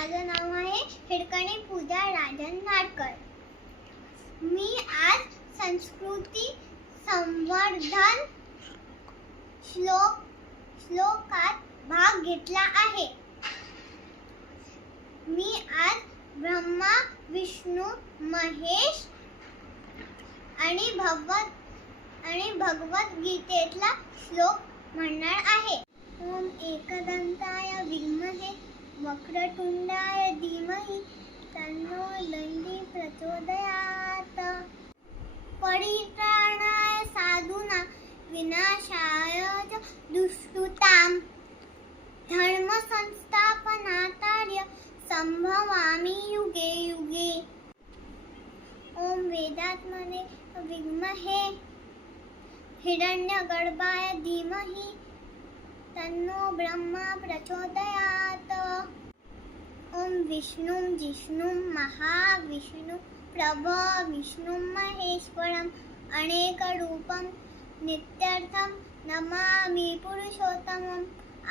माझं नाव आहे हिडकणी पूजा राजन नाडकर. मी आज संस्कृती संवर्धन श्लोक श्लोकात भाग घेतला आहे. मी आज ब्रह्मा विष्णू महेश आणि भगवत आणि भगवत गीतेतला श्लोक म्हणणार आहे. ओम एकदंताय विद्महे वक्रतुंडाय धीमहि तन्नो दंडी प्रचोदयात्। परित्राणाय साधूना विनाशाय च दुष्कृताम्। धर्म संस्थापनाचार्य संभवामि युगे युगे। ओम वेदात्मने विद्महे। हिरण्यगर्भाय धीमहि तन्नो ब्रह्मा प्रचोदयात्। ఓం విష్ణుం జిష్ణుం మహావిష్ణు ప్రభో విష్ణు మహేశ్వరం అనేక రూపం నిత్యర్థం నమామి పురుషోత్తమం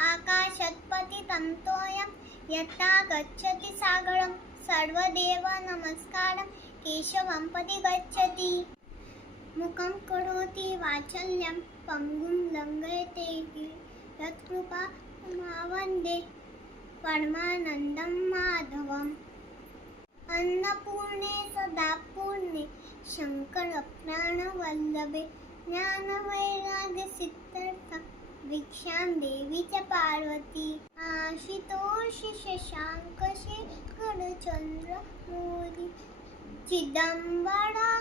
ఆకాశత్పతి తంతోయం యథా గచ్చతి సాగరం సర్వదేవ నమస్కారం కేశవంపతి గచ్చతి. ముఖం కరోతి వాచల్యం పంగుం లంగయతే యత్కృపా మావందే परमानन्दं माधवम् अन्नपूर्णे सदा पूर्णे शङ्करप्राणवल्लभे ज्ञानवैराग्यसिद्धर्थ भिक्षां देवी च पार्वती। आशितोषि शशाङ्कशे गणचन्द्र मोदि चिदम्बरा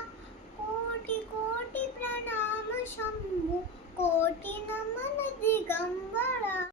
कोटि कोटि प्रणाम शम्भु कोटि नमन दिगम्बरा।